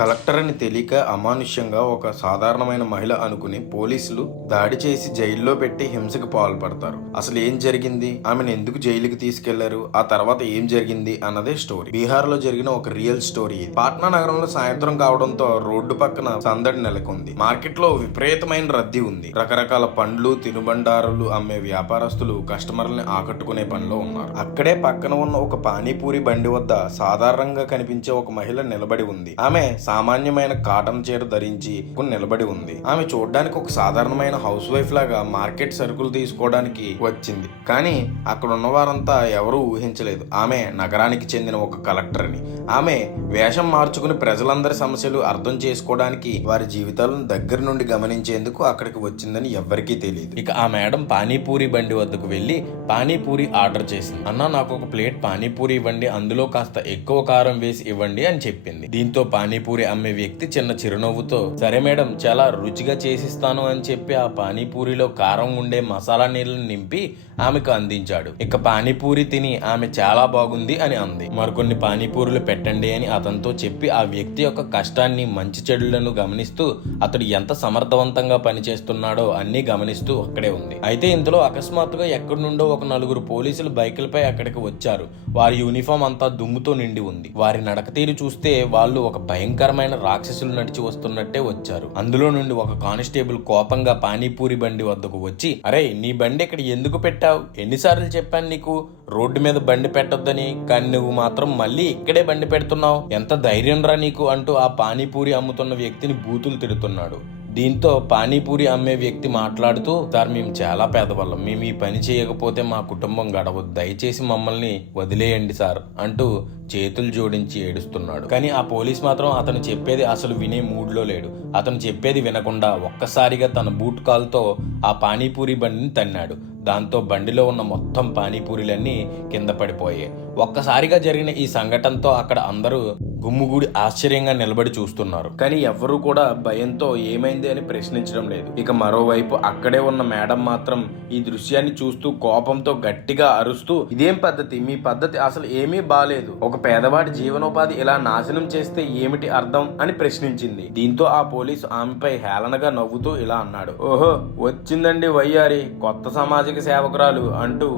Collector అని తెలియక అమానుష్యంగా ఒక సాధారణమైన మహిళ అనుకుని పోలీసులు దాడి చేసి జైల్లో పెట్టి హింసకు పాల్పడతారు. అసలు ఏం జరిగింది, ఆమెను ఎందుకు జైలుకి తీసుకెళ్లారు, ఆ తర్వాత ఏం జరిగింది అన్నదే స్టోరీ. బీహార్ లో జరిగిన ఒక రియల్ స్టోరీ ఇది. పాట్నా నగరంలో సాయంత్రం కావడంతో రోడ్డు పక్కన సందడి నెలకొంది. మార్కెట్ లో విపరీతమైన రద్దీ ఉంది. రకరకాల పండ్లు తినుబండారులు అమ్మే వ్యాపారస్తులు కస్టమర్లని ఆకట్టుకునే పనిలో ఉన్నారు. అక్కడే పక్కన ఉన్న ఒక పానీపూరి బండి వద్ద సాధారణంగా కనిపించే ఒక మహిళ నిలబడి ఉంది. ఆమె సామాన్యమైన కాటన్ చీర ధరించి నిలబడి ఉంది. ఆమె చూడడానికి ఒక సాధారణమైన హౌస్ వైఫ్ లాగా మార్కెట్ సరుకులు తీసుకోవడానికి వచ్చింది. కానీ అక్కడ ఉన్న వారంతా ఎవరూ ఊహించలేదు ఆమె నగరానికి చెందిన ఒక కలెక్టర్ అని. ఆమె వేషం మార్చుకుని ప్రజలందరి సమస్యలు అర్థం చేసుకోవడానికి, వారి జీవితాలను దగ్గర నుండి గమనించేందుకు అక్కడికి వచ్చిందని ఎవ్వరికీ తెలియదు. ఇక ఆ మేడం పానీపూరి బండి వద్దకు వెళ్లి పానీపూరి ఆర్డర్ చేసింది. అన్న, నాకు ఒక ప్లేట్ పానీపూరి ఇవ్వండి, అందులో కాస్త ఎక్కువ కారం వేసి ఇవ్వండి అని చెప్పింది. దీంతో పానీపూరి అమ్మే వ్యక్తి చిన్న చిరునవ్వుతో, సరే మేడం, చాలా రుచిగా చేసిస్తాను అని చెప్పి ఆ పానీపూరిలో కారం ఉండే మసాలా నీళ్లను నింపి ఆమెకు అందించాడు. ఇక పానీపూరి తిని ఆమె చాలా బాగుంది అని అంది. మరికొన్ని పానీపూరులు పెట్టండి అని అతనితో చెప్పి ఆ వ్యక్తి యొక్క కష్టాన్ని, మంచి చెడులను గమనిస్తూ అతడు ఎంత సమర్థవంతంగా పనిచేస్తున్నాడో అన్ని గమనిస్తూ అక్కడే ఉంది. అయితే ఇందులో అకస్మాత్తుగా ఎక్కడి నుండో ఒక నలుగురు పోలీసులు బైకులపై అక్కడికి వచ్చారు. వారి యూనిఫామ్ అంతా దుమ్ముతో నిండి ఉంది. వారి నడకతీరు చూస్తే వాళ్ళు ఒక భయంకరమైన రాక్షసులు నడిచి వస్తున్నట్టే వచ్చారు. అందులో నుండి ఒక కానిస్టేబుల్ కోపంగా పానీపూరి బండి వద్దకు వచ్చి, అరే, నీ బండి ఇక్కడ ఎందుకు పెట్టావు? ఎన్నిసార్లు చెప్పాను నీకు రోడ్డు మీద బండి పెట్టొద్దని, కానీ నువ్వు మాత్రం మళ్ళీ ఇక్కడే బండి పెడుతున్నావు, ఎంత ధైర్యం రా నీకు అంటూ ఆ పానీపూరి అమ్ముతున్న వ్యక్తిని బూతులు తిడుతున్నాడు. దీంతో పానీపూరి అమ్మే వ్యక్తి మాట్లాడుతూ, సార్, మేము చాలా పేదవాళ్ళం, మేము ఈ పని చేయకపోతే మా కుటుంబం గడవదు, దయచేసి మమ్మల్ని వదిలేయండి సార్ అంటూ చేతులు జోడించి ఏడుస్తున్నాడు. కానీ ఆ పోలీస్ మాత్రం అతను చెప్పేది అసలు వినే మూడ్లో లేడు. అతను చెప్పేది వినకుండా ఒక్కసారిగా తన బూట్ కాల్తో ఆ పానీపూరి బండిని తన్నాడు. దాంతో బండిలో ఉన్న మొత్తం పానీపూరీలన్నీ కింద పడిపోయాయి. ఒక్కసారిగా జరిగిన ఈ సంఘటనతో అక్కడ అందరూ గుమ్ముగూడి ఆశ్చర్యంగా నిలబడి చూస్తున్నారు. కానీ ఎవ్వరూ కూడా భయంతో ఏమైంది అని ప్రశ్నించడం లేదు. ఇక మరోవైపు అక్కడే ఉన్న మేడం మాత్రం ఈ దృశ్యాన్ని చూస్తూ కోపంతో గట్టిగా అరుస్తూ, ఇదేం పద్ధతి, మీ పద్ధతి అసలు ఏమీ బాలేదు, ఒక పేదవాడి జీవనోపాధి ఇలా నాశనం చేస్తే ఏమిటి అర్థం అని ప్రశ్నించింది. దీంతో ఆ పోలీసు ఆమెపై హేళనగా నవ్వుతూ ఇలా అన్నాడు, ఓహో, వచ్చిందండి వయ్యారి, కొత్త సామాజిక సేవకురాలు అంటూ,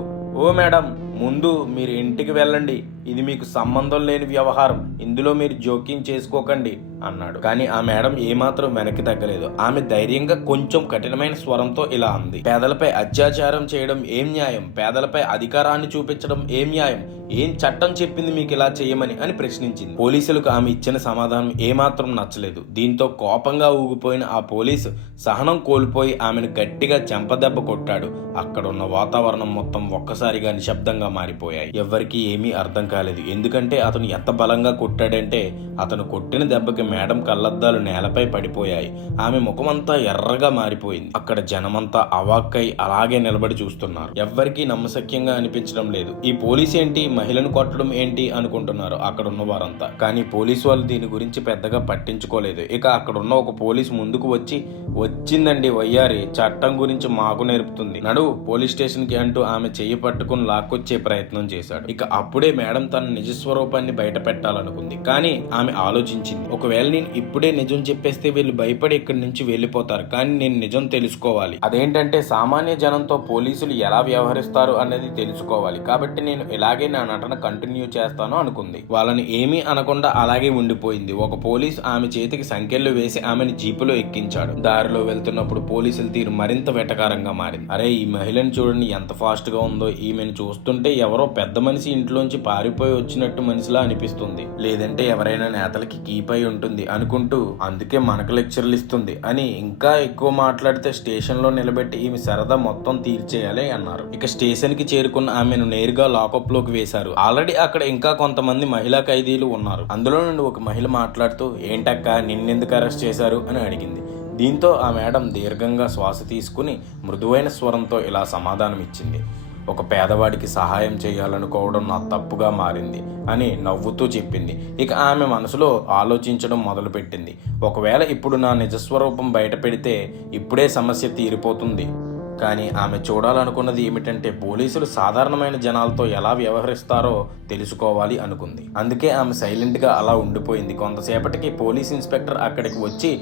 ఓ మేడం, ముందు మీరు ఇంటికి వెళ్ళండి, ఇది మీకు సంబంధం లేని వ్యవహారం, ఇందులో మీరు జోక్యం చేసుకోకండి అన్నాడు. కానీ ఆ మేడం ఏమాత్రం వెనక్కి తగ్గలేదు. ఆమె ధైర్యంగా కొంచెం కఠినమైన స్వరంతో ఇలా అంది, పేదలపై అత్యాచారం చేయడం ఏం న్యాయం, పేదలపై అధికారాన్ని చూపించడం ఏం న్యాయం, ఏం చట్టం చెప్పింది మీకు ఇలా చేయమని అని ప్రశ్నించింది. పోలీసులకు ఆమె ఇచ్చిన సమాధానం ఏమాత్రం నచ్చలేదు. దీంతో కోపంగా ఊగిపోయిన ఆ పోలీసు సహనం కోల్పోయి ఆమెను గట్టిగా చెంపదెబ్బ కొట్టాడు. అక్కడున్న వాతావరణం మొత్తం ఒక్కసారిగా నిశ్శబ్దంగా మారిపోయాయి. ఎవ్వరికీ ఏమీ అర్థం కాలేదు. ఎందుకంటే అతను ఎంత బలంగా కొట్టాడంటే అతను కొట్టిన దెబ్బకి మేడం కళ్ళద్దాలు నేలపై పడిపోయాయి. ఆమె ముఖమంతా ఎర్రగా మారిపోయింది. అక్కడ జనమంతా అవాక్కై అలాగే నిలబడి చూస్తున్నారు. ఎవ్వరికీ నమ్మశక్యంగా అనిపించడం లేదు. ఈ పోలీస్ ఏంటి, మహిళను కొట్టడం ఏంటి అనుకుంటున్నారు అక్కడ ఉన్న వారంతా. కానీ పోలీసు వాళ్ళు దీని గురించి పెద్దగా పట్టించుకోలేదు. ఇక అక్కడున్న ఒక పోలీసు ముందుకు వచ్చి, వచ్చిందండి వయ్యారి, చట్టం గురించి మాకు నేర్పుతుంది, నడు పోలీస్ స్టేషన్ కి అంటూ ఆమె చెయ్యి పట్టుకుని లాక్కొచ్చే ప్రయత్నం చేశాడు. ఇక అప్పుడే మేడం తన నిజస్వరూపాన్ని బయట పెట్టాలనుకుంది. కానీ ఆమె ఆలోచించింది, ఒకవేళ నేను ఇప్పుడే నిజం చెప్పేస్తే వీళ్ళు భయపడి ఇక్కడి నుంచి వెళ్ళిపోతారు, కానీ నేను నిజం తెలుసుకోవాలి. అదేంటంటే సామాన్య జనంతో పోలీసులు ఎలా వ్యవహరిస్తారు అనేది తెలుసుకోవాలి. కాబట్టి నేను ఇలాగే నా నటన కంటిన్యూ చేస్తాను అనుకుంది. వాళ్ళని ఏమీ అనకుండా అలాగే ఉండిపోయింది. ఒక పోలీస్ ఆమె చేతికి సంకెళ్లు వేసి ఆమెను జీపులో ఎక్కించాడు. దారిలో వెళ్తున్నప్పుడు పోలీసుల తీరు మరింత వెటకారంగా మారింది. అరే, ఈ మహిళను చూడండి ఎంత ఫాస్ట్ గా ఉందో, ఈమెను చూస్తుంటే ఎవరో పెద్ద మనిషి ఇంట్లోంచి పారిపోయి వచ్చినట్టు మనిషిలా అనిపిస్తుంది, లేదంటే ఎవరైనా నేతలకి కీపై ఉంటుంది అనుకుంటూ అందుకే మనకు లెక్చర్లు ఇస్తుంది అని ఇంకా ఎక్కువ మాట్లాడితే స్టేషన్ లో నిలబెట్టి ఈమె సరదా మొత్తం తీర్చేయాలి అన్నారు. ఇక స్టేషన్ కి చేరుకున్న ఆమెను నేరుగా లాకప్ లోకి వేశారు. ఆల్రెడీ అక్కడ ఇంకా కొంతమంది మహిళా ఖైదీలు ఉన్నారు. అందులో నుండి ఒక మహిళ మాట్లాడుతూ, ఏంటక్క, నిన్నెందుకు అరెస్ట్ చేశారు అని అడిగింది. దీంతో ఆ మేడం దీర్ఘంగా శ్వాస తీసుకుని మృదువైన స్వరంతో ఇలా సమాధానం ఇచ్చింది, ఒక పేదవాడికి సహాయం చేయాలనుకోవడం నా తప్పుగా మారింది అని నవ్వుతూ చెప్పింది. ఇక ఆమె మనసులో ఆలోచించడం మొదలుపెట్టింది, ఒకవేళ ఇప్పుడు నా నిజస్వరూపం బయట పెడితే ఇప్పుడే సమస్య తీరిపోతుంది, కానీ ఆమె చూడాలనుకున్నది ఏమిటంటే పోలీసులు సాధారణమైన జనాలతో ఎలా వ్యవహరిస్తారో తెలుసుకోవాలి అనుకుంది. అందుకే ఆమె సైలెంట్గా అలా ఉండిపోయింది. కొంతసేపటికి పోలీస్ ఇన్స్పెక్టర్ అక్కడికి వచ్చి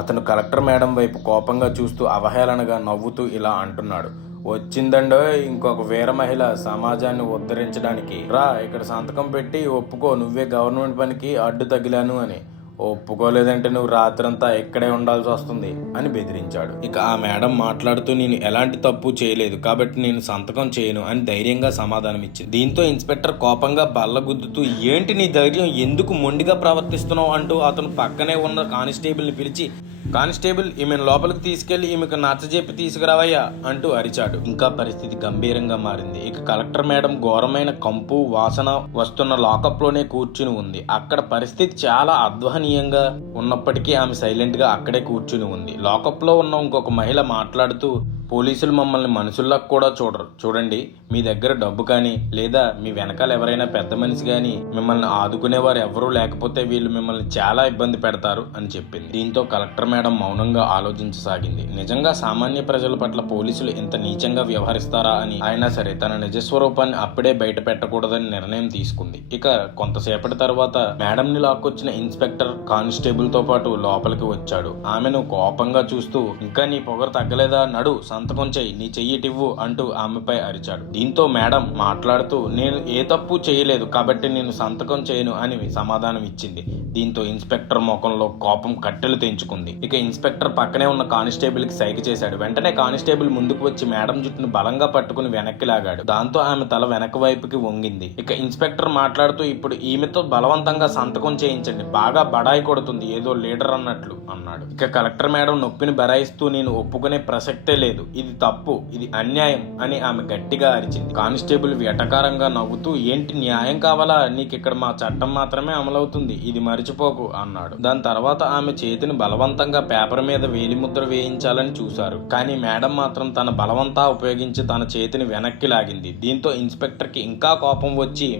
అతను కలెక్టర్ మేడం వైపు కోపంగా చూస్తూ అవహేళనగా నవ్వుతూ ఇలా అంటున్నాడు, వచ్చిందండో ఇంకొక వీర మహిళ సమాజాన్ని ఉద్ధరించడానికి. రా ఇక్కడ సంతకం పెట్టి ఒప్పుకో, నువ్వే గవర్నమెంట్ పనికి అడ్డు తగిలాను అని. ఒప్పుకోలేదంటే నువ్వు రాత్రంతా ఇక్కడే ఉండాల్సి వస్తుంది అని బెదిరించాడు. ఇక ఆ మేడం మాట్లాడుతూ నేను ఎలాంటి తప్పు చేయలేదు కాబట్టి నేను సంతకం చేయను అని ధైర్యంగా సమాధానం ఇచ్చింది. దీంతో ఇన్స్పెక్టర్ కోపంగా బల్లగుద్దుతూ ఏంటి నీ ధైర్యం, ఎందుకు మొండిగా ప్రవర్తిస్తున్నావు అంటూ అతను పక్కనే ఉన్న కానిస్టేబుల్ని పిలిచి, కానిస్టేబుల్ ఈమెను లోపలికి తీసుకెళ్లి ఈమెకు నచ్చజెప్పి తీసుకురావయ్యా అంటూ అరిచాడు. ఇంకా పరిస్థితి గంభీరంగా మారింది. ఇక కలెక్టర్ మేడం ఘోరమైన కంపు వాసన వస్తున్న లాకప్ లోనే కూర్చుని ఉంది. అక్కడ పరిస్థితి చాలా అధ్వానీయంగా ఉన్నప్పటికీ ఆమె సైలెంట్ గా అక్కడే కూర్చుని ఉంది. లాకప్ లో ఉన్న ఇంకొక మహిళ మాట్లాడుతూ, పోలీసులు మమ్మల్ని మనుషుల్లా కూడా చూడరు. చూడండి, మీ దగ్గర డబ్బు కానీ లేదా మీ వెనకాల ఎవరైనా పెద్ద మనిషి కానీ మిమ్మల్ని ఆదుకునేవారు ఎవరూ లేకపోతే వీళ్ళు మిమ్మల్ని చాలా ఇబ్బంది పెడతారు అని చెప్పింది. దీంతో కలెక్టర్ మేడం మౌనంగా ఆలోచించసాగింది. నిజంగా సామాన్య ప్రజల పట్ల పోలీసులు ఇంత నీచంగా వ్యవహరిస్తారా అని. అయినా సరే తన నిజస్వరూపాన్ని అప్పుడే బయట పెట్టకూడదని నిర్ణయం తీసుకుంది. ఇక కొంతసేపటి తర్వాత మేడంని లాక్కొచ్చిన ఇన్స్పెక్టర్ కానిస్టేబుల్ తో పాటు లోపలికి వచ్చాడు. ఆమెను కోపంగా చూస్తూ, ఇంకా నీ పొగరు తగ్గలేదా, నడు సంతకం చెయ్యి, నీ చెయ్యిటివ్వు అంటూ ఆమెపై అరిచాడు. దీంతో మేడం మాట్లాడుతూ, నేను ఏ తప్పు చేయలేదు కాబట్టి నేను సంతకం చేయను అని సమాధానం ఇచ్చింది. దీంతో ఇన్స్పెక్టర్ ముఖంలో కోపం కట్టెలు తెంచుకుంది. ఇక ఇన్స్పెక్టర్ పక్కనే ఉన్న కానిస్టేబుల్ కి సైగ చేశాడు. వెంటనే కానిస్టేబుల్ ముందుకు వచ్చి మేడం జుట్టును బలంగా పట్టుకుని వెనక్కి లాగాడు. దాంతో ఆమె తల వెనక వైపుకి వంగింది. ఇక ఇన్స్పెక్టర్ మాట్లాడుతూ, ఇప్పుడు ఈమెతో బలవంతంగా సంతకం చేయించండి, బాగా బడాయి కొడుతుంది, ఏదో లీడర్ అన్నట్లు అన్నాడు. ఇక కలెక్టర్ మేడం నొప్పిని బరాయిస్తూ, నేను ఒప్పుకునే ప్రసక్తే లేదు, ఇది తప్పు, ఇది అన్యాయం అని ఆమె గట్టిగా అరిచింది. కానిస్టేబుల్ వెటకారంగా నవ్వుతూ, ఏంటి న్యాయం కావాలా, నీకు ఇక్కడ మా చట్టం మాత్రమే అమలవుతుంది, ఇది మరిచిపోకు అన్నాడు. దాని తర్వాత ఆమె చేతిని బలవంతంగా పేపర్ మీద వేలిముద్ర వేయించాలని చూశారు. కానీ మేడం మాత్రం తన బలవంతా ఉపయోగించి తన చేతిని వెనక్కి లాగింది. దీంతో ఇన్స్పెక్టర్ కి ఇంకా కోపం వచ్చి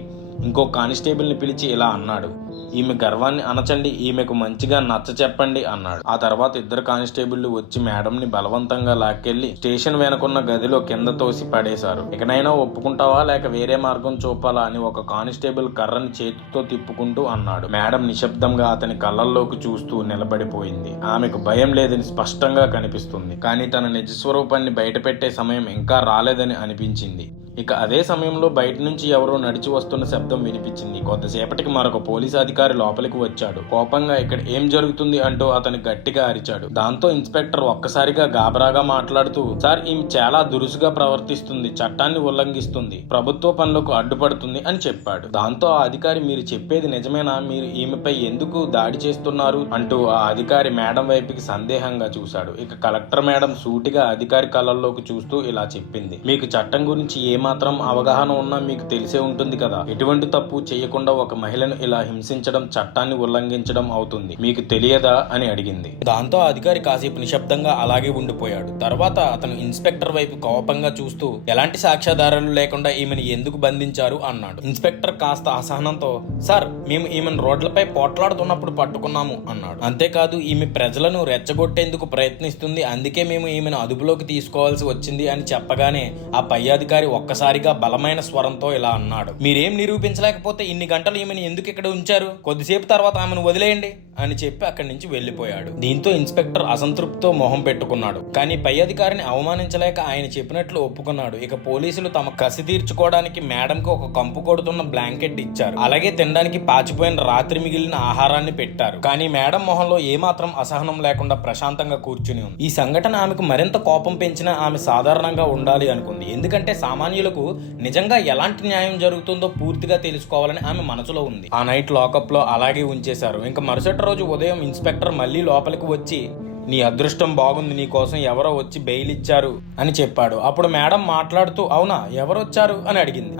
ఇంకో కానిస్టేబుల్ ని పిలిచి ఇలా అన్నాడు, ఈమె గర్వాన్ని అనచండి, ఈమెకు మంచిగా నచ్చ చెప్పండి అన్నాడు. ఆ తర్వాత ఇద్దరు కానిస్టేబుళ్లు వచ్చి మేడంని బలవంతంగా లాక్కెళ్లి స్టేషన్ వెనుకున్న గదిలో కింద తోసి పడేశారు. ఇకనైనా ఒప్పుకుంటావా లేక వేరే మార్గం చూపాలా అని ఒక కానిస్టేబుల్ కర్రని చేతితో తిప్పుకుంటూ అన్నాడు. మేడం నిశ్శబ్దంగా అతని కళ్ళల్లోకి చూస్తూ నిలబడిపోయింది. ఆమెకు భయం లేదని స్పష్టంగా కనిపిస్తుంది. కానీ తన నిజస్వరూపాన్ని బయట పెట్టే సమయం ఇంకా రాలేదని అనిపించింది. ఇక అదే సమయంలో బయట నుంచి ఎవరో నడిచి వస్తున్న శబ్దం వినిపించింది. కొద్దిసేపటికి మరొక పోలీసు అధికారి లోపలికి వచ్చాడు. కోపంగా ఇక్కడ ఏం జరుగుతుంది అంటూ అతను గట్టిగా అరిచాడు. దాంతో ఇన్స్పెక్టర్ ఒక్కసారిగా గాబరాగా మాట్లాడుతూ, సార్ ఈమె చాలా దురుసుగా ప్రవర్తిస్తుంది, చట్టాన్ని ఉల్లంఘిస్తుంది, ప్రభుత్వ పనులకు అడ్డుపడుతుంది అని చెప్పాడు. దాంతో ఆ అధికారి, మీరు చెప్పేది నిజమేనా, మీరు ఈమెపై ఎందుకు దాడి చేస్తున్నారు అంటూ ఆ అధికారి మేడం వైపుకి సందేహంగా చూశాడు. ఇక కలెక్టర్ మేడం సూటిగా అధికారి కళ్ళల్లోకి చూస్తూ ఇలా చెప్పింది, మీకు చట్టం గురించి ఏమాత్రం అవగాహన ఉన్నా మీకు తెలిసే ఉంటుంది కదా, ఎటువంటి తప్పు చేయకుండా ఒక మహిళను ఇలా హింసించడం చట్టాన్ని ఉల్లంఘించడం అవుతుంది, మీకు తెలియదా అని అడిగింది. దాంతో అధికారి కాసేపు నిశ్శబ్దంగా అలాగే ఉండిపోయాడు. తర్వాత అతను ఇన్స్పెక్టర్ వైపు కోపంగా చూస్తూ, ఎలాంటి సాక్ష్యాధారాలు లేకుండా ఈమెను ఎందుకు బంధించారు అన్నాడు. ఇన్స్పెక్టర్ కాస్త అసహనంతో, సార్ మేము ఈమెను రోడ్లపై పోట్లాడుతున్నప్పుడు పట్టుకున్నాము అన్నాడు. అంతేకాదు ఈమె ప్రజలను రెచ్చగొట్టేందుకు ప్రయత్నిస్తుంది, అందుకే మేము ఈమెను అదుపులోకి తీసుకోవాల్సి వచ్చింది అని చెప్పగానే ఆ పై అధికారి ఒక్కసారిగా బలమైన స్వరంతో ఇలా అన్నాడు, మీరేం నిరూపించలేకపోతే ఇన్ని గంటలు ఈమెను ఎందుకు ఇక్కడ ఉంచారు, కొద్దిసేపు తర్వాత ఆమెను వదిలేయండి అని చెప్పి అక్కడి నుంచి వెళ్లిపోయాడు. దీంతో ఇన్స్పెక్టర్ అసంతృప్తితో మొహం పెట్టుకున్నాడు. కానీ పై అధికారిని అవమానించలేక ఆయన చెప్పినట్లు ఒప్పుకున్నాడు. ఇక పోలీసులు తమ కసి తీర్చుకోవడానికి మేడంకి ఒక కంపు కొడుతున్న బ్లాంకెట్ ఇచ్చారు. అలాగే తినడానికి పాచిపోయిన రాత్రి మిగిలిన ఆహారాన్ని పెట్టారు. కానీ మేడం మొహంలో ఏమాత్రం అసహనం లేకుండా ప్రశాంతంగా కూర్చుని ఉంది. ఈ సంఘటన ఆమెకు మరింత కోపం పెంచినా ఆమె సాధారణంగా ఉండాలి అనుకుంది. ఎందుకంటే సామాన్యులకు నిజంగా ఎలాంటి న్యాయం జరుగుతుందో పూర్తిగా తెలుసుకోవాలని ఆమె మనసులో ఉంది. ఆ నైట్ లాకప్ లో అలాగే ఉంచేశారు. ఇంకా మరుసటి రోజు ఉదయం ఇన్స్పెక్టర్ మళ్ళీ లోపలికి వచ్చి, నీ అదృష్టం బాగుంది, నీ కోసం ఎవరో వచ్చి బెయిల్ ఇచ్చారు అని చెప్పాడు. అప్పుడు మేడం మాట్లాడుతూ, అవునా ఎవరు వచ్చారు అని అడిగింది.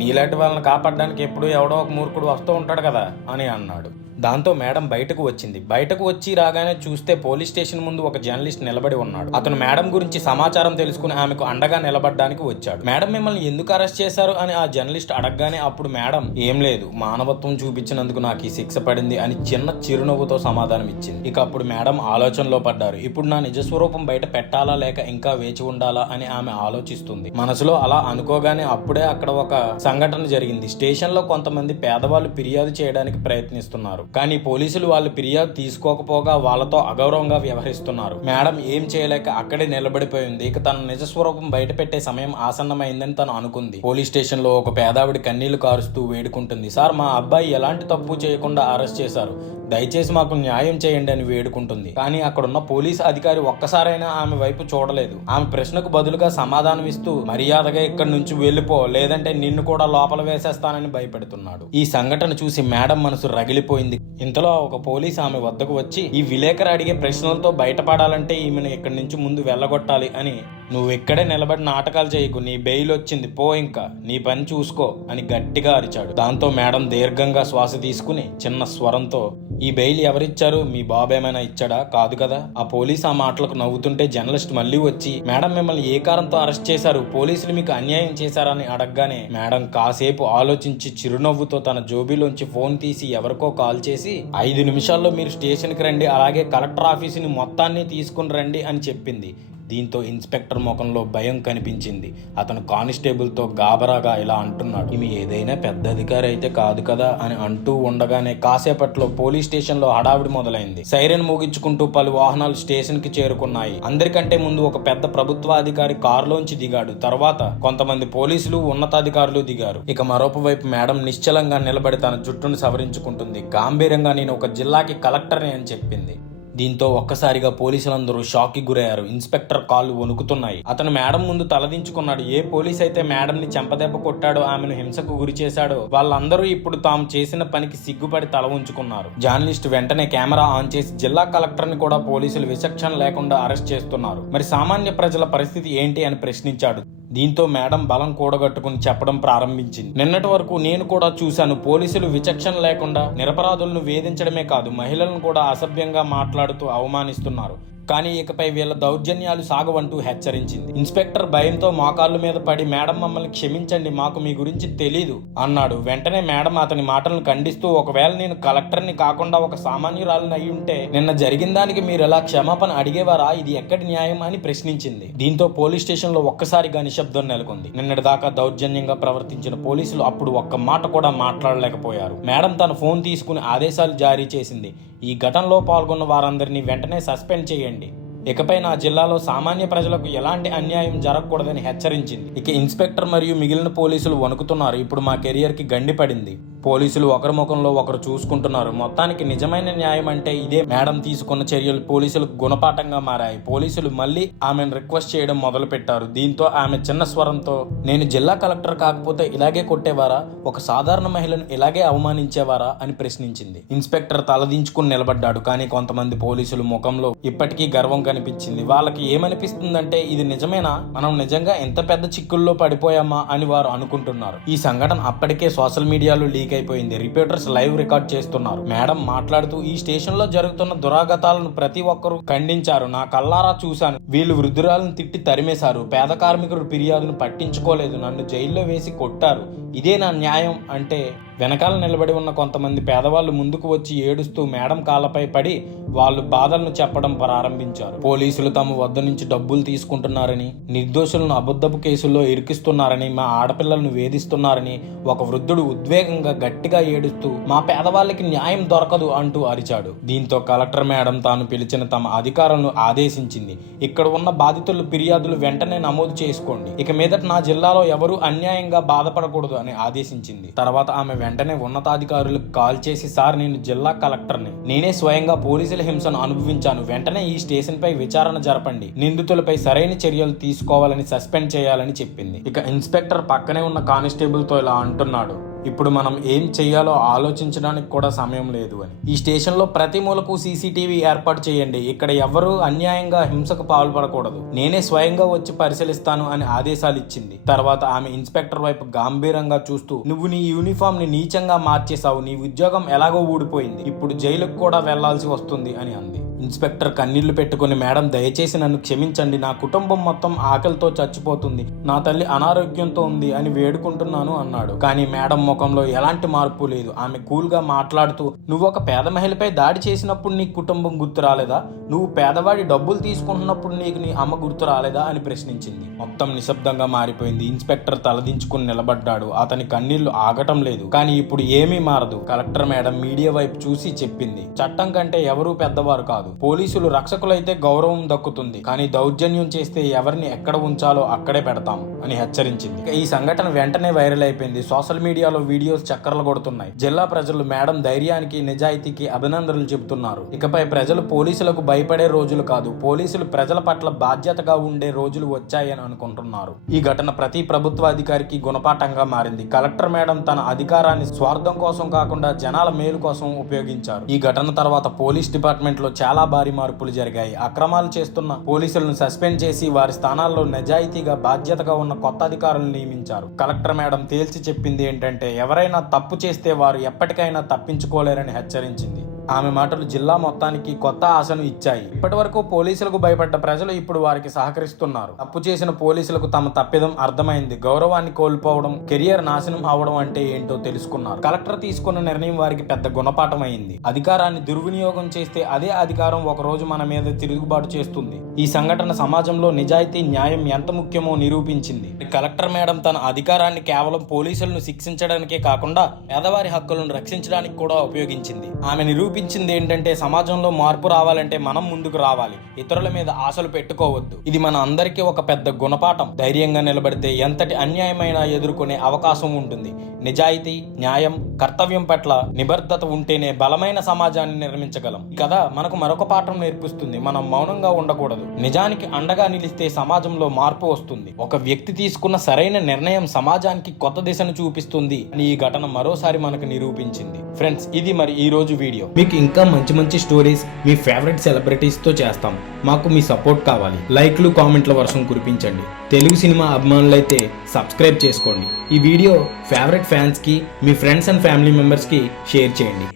నీలాంటి వాళ్ళని కాపాడడానికి ఎప్పుడు ఎవడో ఒక మూర్ఖుడు వస్తూ ఉంటాడు కదా అని అన్నాడు. దాంతో మేడం బయటకు వచ్చింది. బయటకు వచ్చి రాగానే చూస్తే పోలీస్ స్టేషన్ ముందు ఒక జర్నలిస్ట్ నిలబడి ఉన్నాడు. అతను మేడం గురించి సమాచారం తెలుసుకుని ఆమెకు అండగా నిలబడడానికి వచ్చాడు. మేడం మిమ్మల్ని ఎందుకు అరెస్ట్ చేశారు అని ఆ జర్నలిస్ట్ అడగగానే అప్పుడు మేడం ఏం లేదు, మానవత్వం చూపించినందుకు నాకు ఈ శిక్ష పడింది అని చిన్న చిరునవ్వుతో సమాధానం ఇచ్చింది. ఇక అప్పుడు మేడం ఆలోచనలో పడ్డారు. ఇప్పుడు నా నిజస్వరూపం బయట పెట్టాలా లేక ఇంకా వేచి ఉండాలా అని ఆమె ఆలోచిస్తుంది. మనసులో అలా అనుకోగానే అప్పుడే అక్కడ ఒక సంఘటన జరిగింది. స్టేషన్ లో కొంతమంది పేదవాళ్ళు ఫిర్యాదు చేయడానికి ప్రయత్నిస్తున్నారు. కానీ పోలీసులు వాళ్ళు ఫిర్యాదు తీసుకోకపోగా వాళ్ళతో అగౌరవంగా వ్యవహరిస్తున్నారు. మేడం ఏం చేయలేక అక్కడే నిలబడిపోయింది. ఇక తన నిజస్వరూపం బయట పెట్టే సమయం ఆసన్నమైందని తను అనుకుంది. పోలీస్ స్టేషన్ లో ఒక పేదావిడి కన్నీళ్లు కారుస్తూ వేడుకుంటుంది. సార్, మా అబ్బాయి ఎలాంటి తప్పు చేయకుండా అరెస్ట్ చేశారు, దయచేసి మాకు న్యాయం చేయండి అని వేడుకుంటుంది. కానీ అక్కడున్న పోలీస్ అధికారి ఒక్కసారైనా ఆమె వైపు చూడలేదు. ఆమె ప్రశ్నకు బదులుగా సమాధానం ఇస్తూ మర్యాదగా ఇక్కడి నుంచి వెళ్ళిపో, లేదంటే నిన్ను కూడా లోపల వేసేస్తానని భయపెడుతున్నాడు. ఈ సంఘటన చూసి మేడం మనసు రగిలిపోయింది. ఇంతలో ఒక పోలీస్ ఆమె వద్దకు వచ్చి ఈ విలేకరు అడిగే ప్రశ్నలతో బయటపడాలంటే ఈమెను ఇక్కడి నుంచి ముందు వెళ్ళగొట్టాలి అని, నువ్వు ఇక్కడే నిలబడి నాటకాలు చేయకు, నీ బెయిల్ వచ్చింది, పో, ఇంకా నీ పని చూసుకో అని గట్టిగా అరిచాడు. దాంతో మేడం దీర్ఘంగా శ్వాస తీసుకుని చిన్న స్వరంతో, ఈ బెయిల్ ఎవరిచ్చారు, మీ బాబు ఏమైనా ఇచ్చాడా? కాదు కదా. ఆ పోలీస్ ఆ మాటలకు నవ్వుతుంటే జర్నలిస్ట్ మళ్ళీ వచ్చి, మేడం మిమ్మల్ని ఏ కారణంతో అరెస్ట్ చేశారు, పోలీసులు మీకు అన్యాయం చేశారని అడగగానే మేడం కాసేపు ఆలోచించి చిరునవ్వుతో తన జోబీలోంచి ఫోన్ తీసి ఎవరికో కాల్ చేసి 5 నిమిషాల్లో మీరు స్టేషన్కి రండి, అలాగే కలెక్టర్ ఆఫీసుని మొత్తాన్ని తీసుకుని రండి అని చెప్పింది. దీంతో ఇన్స్పెక్టర్ ముఖంలో భయం కనిపించింది. అతను కానిస్టేబుల్తో గాబరాగా ఇలా అంటున్నాడు, ఈమె ఏదైనా పెద్ద అధికారి అయితే కాదు కదా అని అంటూ ఉండగానే కాసేపట్లో పోలీస్ స్టేషన్ లో హడావిడి మొదలైంది. సైరన్ మోగించుకుంటూ పలు వాహనాలు స్టేషన్ కి చేరుకున్నాయి. అందరికంటే ముందు ఒక పెద్ద ప్రభుత్వాధికారి కారులోంచి దిగాడు. తర్వాత కొంతమంది పోలీసులు, ఉన్నతాధికారులు దిగారు. ఇక మరొక వైపు మేడం నిశ్చలంగా నిలబడి తన జుట్టును సవరించుకుంటుంది. గాంభీర్యంగా నేను ఒక జిల్లాకి కలెక్టర్ని అని చెప్పింది. దీంతో ఒక్కసారిగా పోలీసులందరూ షాక్ కి గురయ్యారు. ఇన్స్పెక్టర్ కాళ్ళు వణుకుతున్నాయి. అతను మేడం ముందు తలదించుకున్నాడు. ఏ పోలీస్ అయితే మేడం ని చెంపదెబ్బ కొట్టాడో, ఆమెను హింసకు గురి చేశాడో వాళ్ళందరూ ఇప్పుడు తాము చేసిన పనికి సిగ్గుపడి తల ఉంచుకున్నారు. జర్నలిస్ట్ వెంటనే కెమెరా ఆన్ చేసి జిల్లా కలెక్టర్ ని కూడా పోలీసులు విచక్షణ లేకుండా అరెస్ట్ చేస్తున్నారు, మరి సామాన్య ప్రజల పరిస్థితి ఏంటి అని ప్రశ్నించాడు. దీంతో మేడం బలం కూడగట్టుకుని చెప్పడం ప్రారంభించింది. నిన్నటి వరకు నేను కూడా చూశాను, పోలీసులు విచక్షణ లేకుండా నిరపరాధులను వేధించడమే కాదు, మహిళలను కూడా అసభ్యంగా మాట్లాడుతూ అవమానిస్తున్నారు. కానీ ఇకపై వీళ్ళ దౌర్జన్యాలు సాగవంటూ హెచ్చరించింది. ఇన్స్పెక్టర్ భయంతో మోకాళ్ళ మీద పడి, మేడం మమ్మల్ని క్షమించండి, మాకు మీ గురించి తెలీదు అన్నాడు. వెంటనే మేడం అతని మాటలను ఖండిస్తూ, ఒకవేళ నేను కలెక్టర్ని కాకుండా ఒక సామాన్యురాలని అయి ఉంటే నిన్న జరిగిన దానికి మీరు ఎలా క్షమాపణ అడిగేవారా, ఇది ఎక్కడి న్యాయం అని ప్రశ్నించింది. దీంతో పోలీస్ స్టేషన్ లో ఒక్కసారిగా నిశ్శబ్దం నెలకొంది. నిన్నటి దాకా దౌర్జన్యంగా ప్రవర్తించిన పోలీసులు అప్పుడు ఒక్క మాట కూడా మాట్లాడలేకపోయారు. మేడం తన ఫోన్ తీసుకుని ఆదేశాలు జారీ చేసింది. ఈ ఘటనలో పాల్గొన్న వారందరినీ వెంటనే సస్పెండ్ చేయండి. ఇకపై నా జిల్లాలో సామాన్య ప్రజలకు ఎలాంటి అన్యాయం జరగకూడదని హెచ్చరించింది. ఇక ఇన్స్పెక్టర్ మరియు మిగిలిన పోలీసులు వణుకుతున్నారు. ఇప్పుడు మా కెరియర్ కి గండి పడింది. పోలీసులు ఒకరి ముఖంలో ఒకరు చూసుకుంటున్నారు. మొత్తానికి నిజమైన న్యాయం అంటే ఇదే. మేడం తీసుకున్న చర్యలు పోలీసులకు గుణపాఠంగా మారాయి. పోలీసులు మళ్ళీ ఆమెను రిక్వెస్ట్ చేయడం మొదలు పెట్టారు. దీంతో ఆమె చిన్న స్వరంతో, నేను జిల్లా కలెక్టర్ కాకపోతే ఇలాగే కొట్టేవారా, ఒక సాధారణ మహిళను ఇలాగే అవమానించేవారా అని ప్రశ్నించింది. ఇన్స్పెక్టర్ తలదించుకుని నిలబడ్డాడు. కానీ కొంతమంది పోలీసులు ముఖంలో ఇప్పటికీ గర్వం కనిపించింది. వాళ్ళకి ఏమనిపిస్తుందంటే, ఇది నిజమేనా, మనం నిజంగా ఎంత పెద్ద చిక్కుల్లో పడిపోయామా అని వారు అనుకుంటున్నారు. ఈ సంఘటన అప్పటికే సోషల్ మీడియాలో లీక్ అయిపోయింది. రిపోర్టర్స్ లైవ్ రికార్డ్ చేస్తున్నారు. మేడం మాట్లాడుతూ, ఈ స్టేషన్ లో జరుగుతున్న దురాగతాలను ప్రతి ఒక్కరూ ఖండించారు. నా కల్లారా చూశాను. వీళ్ళు వృద్ధురాలను తిట్టి తరిమేశారు. పేద కార్మికుడు ఫిర్యాదును పట్టించుకోలేదు. నన్ను జైల్లో వేసి కొట్టారు. ఇదే నా న్యాయం అంటే వెనకాల నిలబడి ఉన్న కొంతమంది పేదవాళ్ళు ముందుకు వచ్చి ఏడుస్తూ మేడం కాళ్ళపై పడి వాళ్ళు బాధలను చెప్పడం ప్రారంభించారు. పోలీసులు తమ వద్ద నుంచి డబ్బులు తీసుకుంటున్నారని, నిర్దోషులను అబద్ధపు కేసుల్లో ఇరికిస్తున్నారని, మా ఆడపిల్లలను వేధిస్తున్నారని ఒక వృద్ధుడు ఉద్వేగంగా గట్టిగా ఏడుస్తూ, మా పేదవాళ్ళకి న్యాయం దొరకదు అంటూ అరిచాడు. దీంతో కలెక్టర్ మేడం తాను పిలిచిన తమ అధికారులను ఆదేశించింది. ఇక్కడ ఉన్న బాధితుల ఫిర్యాదులు వెంటనే నమోదు చేసుకోండి. ఇక మీదట నా జిల్లాలో ఎవరూ అన్యాయంగా బాధపడకూడదు అని ఆదేశించింది. తర్వాత ఆమె వెంటనే ఉన్నతాధికారులకు కాల్ చేసి, సార్, నేను జిల్లా కలెక్టర్ని, నేనే స్వయంగా పోలీసుల హింసను అనుభవించాను, వెంటనే ఈ స్టేషన్ పై విచారణ జరపండి, నిందితులపై సరైన చర్యలు తీసుకోవాలని, సస్పెండ్ చేయాలని చెప్పింది. ఇక ఇన్స్పెక్టర్ పక్కనే ఉన్న కానిస్టేబుల్ తో ఇలా అంటున్నాడు, ఇప్పుడు మనం ఏం చెయ్యాలో ఆలోచించడానికి కూడా సమయం లేదు అని. ఈ స్టేషన్లో ప్రతి మూలకు సీసీటీవీ ఏర్పాటు చేయండి, ఇక్కడ ఎవరూ అన్యాయంగా హింసకు పాల్పడకూడదు, నేనే స్వయంగా వచ్చి పరిశీలిస్తాను అని ఆదేశాలు ఇచ్చింది. తర్వాత ఆమె ఇన్స్పెక్టర్ వైపు గంభీరంగా చూస్తూ, నువ్వు నీ యూనిఫామ్ ని నీచంగా మార్చేశావు, నీ ఉద్యోగం ఎలాగో ఊడిపోయింది, ఇప్పుడు జైలుకు కూడా వెళ్లాల్సి వస్తుంది అని అంది. ఇన్స్పెక్టర్ కన్నీళ్లు పెట్టుకుని, మేడం దయచేసి నన్ను క్షమించండి, నా కుటుంబం మొత్తం ఆకలితో చచ్చిపోతుంది, నా తల్లి అనారోగ్యంతో ఉంది అని వేడుకుంటున్నాను అన్నాడు. కానీ మేడం ముఖంలో ఎలాంటి మార్పు లేదు. ఆమె కూల్ గా మాట్లాడుతూ, నువ్వు ఒక పేద మహిళపై దాడి చేసినప్పుడు నీ కుటుంబం గుర్తు రాలేదా, నువ్వు పేదవాడి డబ్బులు తీసుకుంటున్నప్పుడు నీకు నీ అమ్మ గుర్తు రాలేదా అని ప్రశ్నించింది. మొత్తం నిశ్శబ్దంగా మారిపోయింది. ఇన్స్పెక్టర్ తలదించుకుని నిలబడ్డాడు. అతని కన్నీళ్లు ఆగటం లేదు. కానీ ఇప్పుడు ఏమీ మారదు. కలెక్టర్ మేడం మీడియా వైపు చూసి చెప్పింది, చట్టం కంటే ఎవరూ పెద్దవారు కాదు, పోలీసులు రక్షకులైతే గౌరవం దక్కుతుంది, కానీ దౌర్జన్యం చేస్తే ఎవరిని ఎక్కడ ఉంచాలో అక్కడే పెడతాం అని హెచ్చరించింది. ఈ సంఘటన వెంటనే వైరల్ అయిపోయింది. సోషల్ మీడియాలో వీడియోస్ చక్కర్లు కొడుతున్నాయి. జిల్లా ప్రజలు మేడం ధైర్యానికి నిజాయితీకి అభినందనలు చెబుతున్నారు. ఇకపై ప్రజలు పోలీసులకు భయపడే రోజులు కాదు, పోలీసులు ప్రజల పట్ల బాధ్యతగా ఉండే రోజులు వచ్చాయని అనుకుంటున్నారు. ఈ ఘటన ప్రతి ప్రభుత్వ అధికారికి గుణపాఠంగా మారింది. కలెక్టర్ మేడం తన అధికారాన్ని స్వార్థం కోసం కాకుండా జనాల మేలు కోసం ఉపయోగించారు. ఈ ఘటన తర్వాత పోలీస్ డిపార్ట్మెంట్ లో చాలా భారీ మార్పులు జరిగాయి. అక్రమాలు చేస్తున్న పోలీసులను సస్పెండ్ చేసి వారి స్థానాల్లో నిజాయితీగా బాధ్యతగా ఉన్న కొత్త అధికారులను నియమించారు. కలెక్టర్ మేడం తేల్చి చెప్పింది ఏంటంటే, ఎవరైనా తప్పు చేస్తే వారు ఎప్పటికైనా తప్పించుకోలేరని హెచ్చరించింది. ఆమె మాటలు జిల్లా మొత్తానికి కొత్త ఆశను ఇచ్చాయి. ఇప్పటి వరకు పోలీసులకు భయపడ్డ ప్రజలు ఇప్పుడు వారికి సహకరిస్తున్నారు. తప్పు చేసిన పోలీసులకు తమ తప్పిదం అర్థమైంది. గౌరవాన్ని కోల్పోవడం, కెరియర్ నాశనం అవడం అంటే ఏంటో తెలుసుకున్నారు. కలెక్టర్ తీసుకున్న నిర్ణయం వారికి పెద్ద గుణపాఠం అయింది. అధికారాన్ని దుర్వినియోగం చేస్తే అదే అధికారం ఒక రోజు మన మీద తిరుగుబాటు చేస్తుంది. ఈ సంఘటన సమాజంలో నిజాయితీ, న్యాయం ఎంత ముఖ్యమో నిరూపించింది. కలెక్టర్ మేడం తన అధికారాన్ని కేవలం పోలీసులను శిక్షించడానికే కాకుండా పేదవారి హక్కులను రక్షించడానికి కూడా ఉపయోగించింది. ఆమె నిరూపించింది ఏంటంటే, సమాజంలో మార్పు రావాలంటే మనం ముందుకు రావాలి, ఇతరుల మీద ఆశలు పెట్టుకోవద్దు. ఇది మన అందరికీ ఒక పెద్ద గుణపాఠం. ధైర్యంగా నిలబడితే ఎంతటి అన్యాయమైనా ఎదుర్కొనే అవకాశం ఉంటుంది. నిజాయితీ, న్యాయం, కర్తవ్యం పట్ల నిబద్ధత ఉంటేనే బలమైన సమాజాన్ని నిర్మించగలం. ఈ కథ మనకు మరొక పాఠం నేర్పిస్తుంది. మనం మౌనంగా ఉండకూడదు. నిజానికి అండగా నిలిస్తే సమాజంలో మార్పు వస్తుంది. ఒక వ్యక్తి తీసుకున్న సరైన నిర్ణయం సమాజానికి కొత్త దిశను చూపిస్తుంది అని ఈ ఘటన మరోసారి మనకు నిరూపించింది. ఫ్రెండ్స్, ఇది మరి ఈ రోజు వీడియో. మీకు ఇంకా మంచి మంచి స్టోరీస్ మీ ఫేవరెట్ సెలబ్రిటీస్ తో చేస్తాం. మాకు మీ సపోర్ట్ కావాలి. లైక్లు, కామెంట్ల వర్షం కురిపించండి. తెలుగు సినిమా అభిమానులైతే సబ్స్క్రైబ్ చేసుకోండి. ఈ వీడియో ఫేవరెట్ ఫ్యాన్స్ కి, మీ ఫ్రెండ్స్ అండ్ ఫ్యామిలీ మెంబర్స్ కి షేర్ చేయండి.